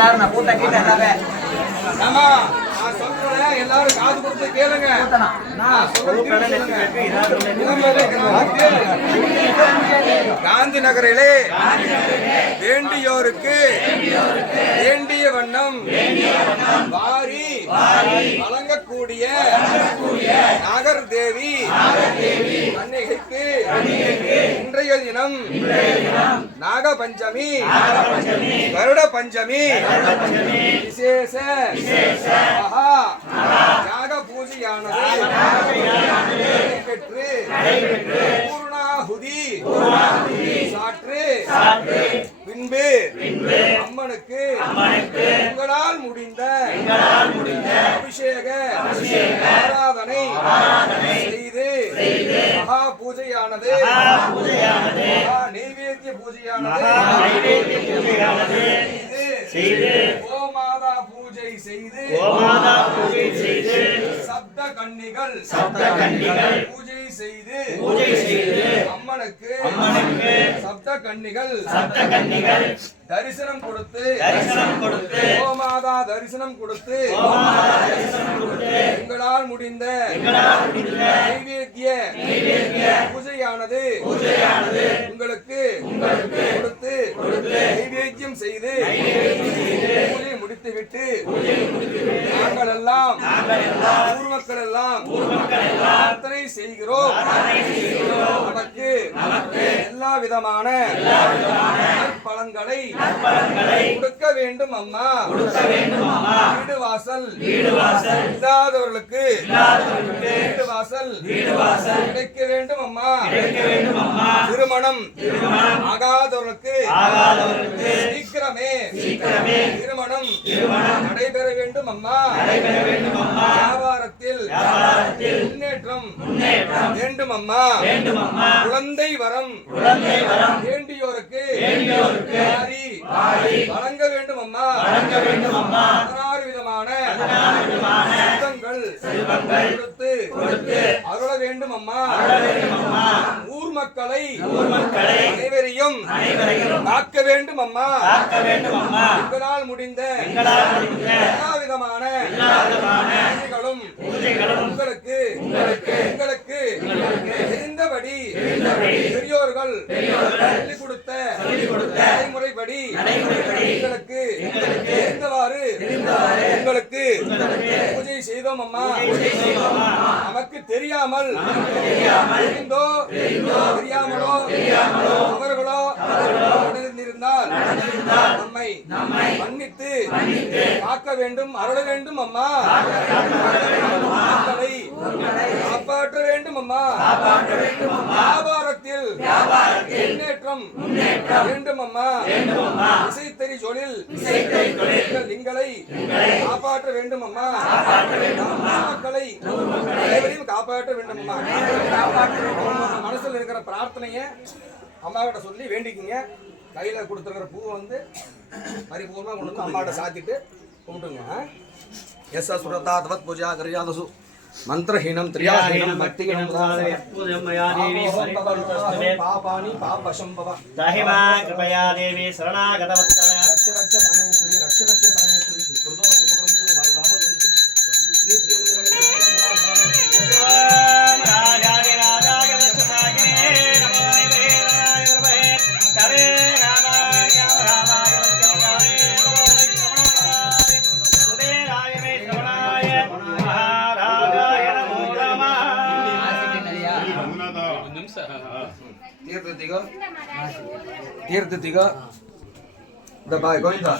எல்லாரும் நான் கூட்ட கீட்ட எல்லாமே ஆமா நான் சொல்றேன் எல்லாரும் காது கொடுத்து கேளுங்க. காந்தி நகரிலே வேண்டியோருக்கு வேண்டிய வண்ணம் வாரி வழங்கக்கூடிய நாகர் தேவி கன்னிகைக்கு இன்றைய தினம் நாக பஞ்சமி வருட பஞ்சமி விசேஷ மகா யாக பூஜையானது பெற்று பூர்ணாகுதி சாற்று பின்பு அம்மனுக்கு உங்களால் முடிந்த அபிஷேக ஆராதனை செய்து மகா பூஜையானது நைவேத்திய பூஜையானது செய்து கோமாதா பூஜை செய்து சப்த கன்னிகள் பூஜை செய்து அம்மனுக்கு சப்த கன்னிகள் தரிசனம் கொடுத்து கோமாதா தரிசனம் கொடுத்து உங்களால் முடிந்த நைவேத்திய பூஜையானது உங்களுக்கு கொடுத்து நைவேத்தியம் செய்து பூஜை முடித்துவிட்டு நாங்கள் எல்லாம் ஊர் மக்கள் எல்லாம் பிரார்த்தனை செய்கிறோம். நமக்கு எல்லா விதமான பலன்களை கொடுக்க வேண்டும் அம்மா. வீடு வாசல் இல்லாதவர்களுக்கு வீடு வாசல் கிடைக்க வேண்டும் அம்மா. திருமணம் ஆகாதவர்களுக்கு சீக்கிரமே திருமணம் நடைபெற வேண்டும் அம்மா. வியாபாரத்தில் முன்னேற்றம் வேண்டும் அம்மா. குழந்தை வரம் வேண்டியோருக்கு வழங்க வேண்டும் அம்மா. 16 விதமான செல்வங்கள் கொடுத்து அருள வேண்டும் அம்மா. ஊர் மக்களை அனைவரையும் காக்க வேண்டும் அம்மா. உங்களால் முடிந்த எல்லா விதமான பூஜைகளும் உங்களுக்கு தெரிந்தபடி பெரியோர்கள் சொல்லிக் கொடுத்த நடைமுறைப்படி உங்களுக்கு தெரிந்தவாறு உங்களுக்கு பூஜை செய்தோம் அம்மா. நமக்கு தெரியாமல் தெரிந்தோ தெரியாமலோ அவர்களோ நடந்திருந்தால் நம்மை மன்னித்து காக்க வேண்டும் அருள வேண்டும் அம்மா. மக்களை காப்பாற்ற வேண்டும் அம்மா. வியாபாரத்தில் முன்னேற்றம் வேண்டும் அம்மா. இசைத்தறி தொழில் எங்களை காப்பாற்ற வேண்டும் அம்மா. மக்களை அனைவரையும் காப்பாற்ற வேண்டும் அம்மா. மனசுல இருக்கிற பிரார்த்தனைய அம்மா கிட்ட சொல்லி வேண்டிக்குங்க. கையில கொடுத்துருக்கிற பூ வந்து பரிபூர்ணமா கொண்டு வந்து அம்மாட்ட சாத்திட்டு கும்பிட்டுங்க. எஸ் சுரதா தவத் பூஜா கரியாதசு मंत्रहीनं त्रियाहीनं भक्तिहीनं पूजं मया देवी पापानि पापशंभव ताहि मा कृपया देवी शरणागतवत्सल रक्ष रक्ष परमेश्वरी सुकृतो सुभवन्तु भगवानन्तु राजाय राजाय वत्साय नमो देवाय प्रभवे हरे रामाय रामाय वत्साय सुदेराय मे श्रवणाय तीर्थ गोविंदा